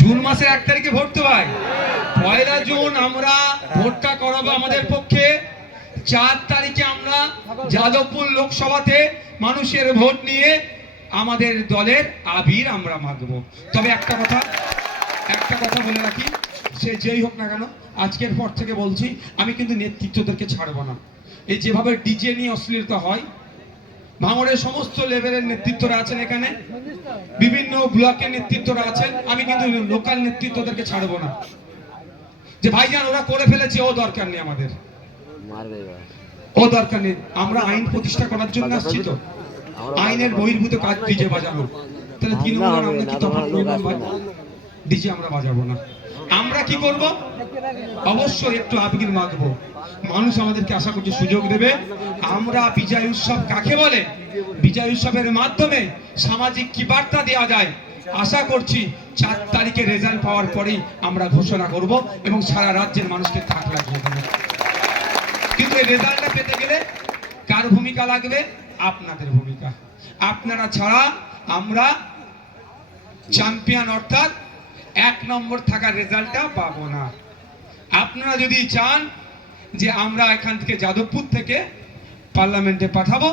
June মাসের এক তারিখে ভোট তো ভাই পয়লা জুন আমরা ভোটটা করাবো আমাদের পক্ষে। চার তারিখে আমরা যাদবপুর লোকসভাতে মানুষের ভোট নিয়ে আমাদের দলের আবির আমরা মাগবো। তবে একটা কথা একটা কথা বলে রাখি, সে যেই হোক না কেন, আজকের পর থেকে বলছি, আমি কিন্তু নেতৃত্বদেরকে ছাড়বো না। এই যেভাবে ডিজে নিয়ে অশ্লীলতা হয় ভাঙড়ের সমস্ত লেভেলের নেতৃত্বরা আছেন এখানে। বিভিন্ন ব্লকের নেতৃত্বরা আছেন। আমি কিন্তু লোকাল নেতৃত্বদেরকে ছাড়বো না। যে ভাইজান ওরা করে ফেলেছে ও দরকার নেই আমাদের। ও দরকার নেই। আমরা আইন প্রতিষ্ঠা করার জন্য আসছি তো। আইনের বহির্ভূত কাজ ডিজে বাজানো তাহলে তৃণমূলের আমরা কি তফাৎ ভাই ডিজে আমরা বাজাবো না। আমরা কি করব? অবশ্যই একটু আবেগের মাখবো মানুষ আমাদেরকে আশা করছে সুযোগ দেবে। আমরা বিজয় উৎসব কাকে বলে? বিজয় উৎসবের মাধ্যমে সামাজিক কি বার্তা দেওয়া যায়? আশা করছি চার তারিখে রেজাল্ট পাওয়ার পরেই আমরা ঘোষণা করব এবং সারা রাজ্যের মানুষকে থাক লাগিয়ে দেবো। কিন্তু এই রেজাল্টটা পেতে গেলে কার ভূমিকা লাগবে? আপনাদের ভূমিকা। আপনারা ছাড়া আমরা চ্যাম্পিয়ন অর্থাৎ এক নম্বর থাকার রেজাল্টটা পাবো না। আপনারা যদি চান যে আমরা এখান থেকে যাদবপুর থেকে পার্লামেন্টে পাঠাবো,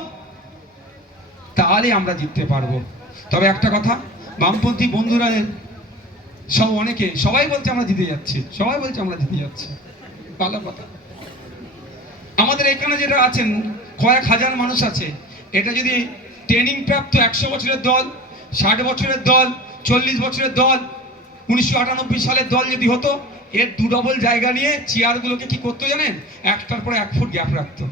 তাহলে আমরা জিততে পারব। তবে একটা কথা, বামপন্থী বন্ধুরা সব অনেকে, সবাই বলছে আমরা জিতে যাচ্ছি, সবাই বলছে আমরা জিতে যাচ্ছি। ভালো কথা। আমাদের এখানে যেটা আছেন, কয়েক হাজার মানুষ আছে। এটা যদি ট্রেনিং প্রাপ্ত একশো বছরের দল, ষাট বছরের দল, চল্লিশ বছরের দল উনিশশো আটানব্বই সালের দল যদি হতো, এর দু ডবল জায়গা নিয়ে চেয়ারগুলোকে কি করতো জানেন? একটার পরে এক ফুট গ্যাপ রাখতো।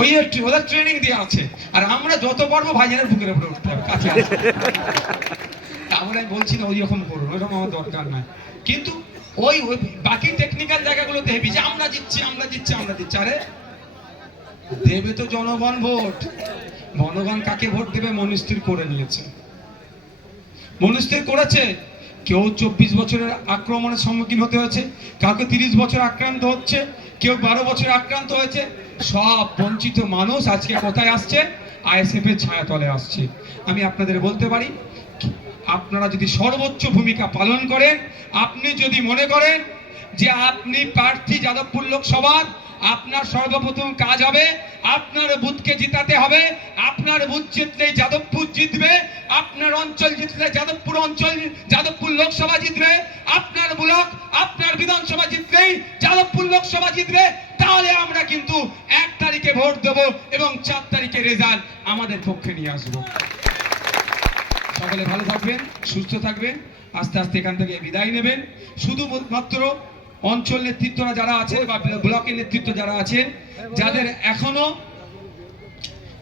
ওই ওদের ট্রেনিং দেওয়া আছে। আর আমরা যত পারব ভাইজানের বুকের উপরে উঠতে হবে, কাছে বলছি না, ওই রকম করুন ওইরকম আমার দরকার নাই। কিন্তু ওই ওই বাকি টেকনিক্যাল জায়গাগুলোতে হেবি যে আমরা জিতছি আমরা জিতছি আমরা জিতছি। আরে, দেবে তো জনগণ ভোট। জনগণ কাকে ভোট দেবে, মনস্থির করে নিয়েছে। মনস্থির করেছে। কেউ চব্বিশ বছরের আক্রমণের সম্মুখীন হতে হয়েছে, কাউকে তিরিশ বছর আক্রান্ত হচ্ছে, কেউ বারো বছর আক্রান্ত হয়েছে। সব বঞ্চিত মানুষ আজকে কোথায় আসছে? আইএসএফ এর ছায়াতলে আসছে। আমি আপনাদের বলতে পারি, আপনারা যদি সর্বোচ্চ ভূমিকা পালন করেন, আপনি যদি মনে করেন যে আপনি প্রার্থী যাদবপুর লোকসভার, আপনার সর্বপ্রথম কাজ হবে, আপনার বুথকে জিতাতে হবে আপনার বুথ জিতলে যাদবপুর জিতবে, আপনার অঞ্চল জিতলে যাদবপুর অঞ্চল, যাদবপুর লোকসভা জিতবে, আপনার ব্লক, আপনার বিধানসভা জিতলেই যাদবপুর লোকসভা জিতবে, তাহলে আমরা কিন্তু এক তারিখে ভোট দেব এবং চার তারিখে রেজাল্ট আমাদের পক্ষে নিয়ে আসব। সকলে ভালো থাকবেন, সুস্থ থাকবেন, আস্তে আস্তে এখান থেকে বিদায় নেবেন। শুধু মাত্র অঞ্চল নেতৃত্বরা যারা আছে বা ব্লকের নেতৃত্ব যারা আছেন, যাদের এখনও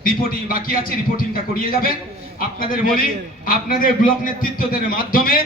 রিপোর্টিং বাকি আছে রিপোর্টিংটা করিয়ে যাবেন। আপনাদের বলি আপনাদের ব্লক নেতৃত্বদের মাধ্যমে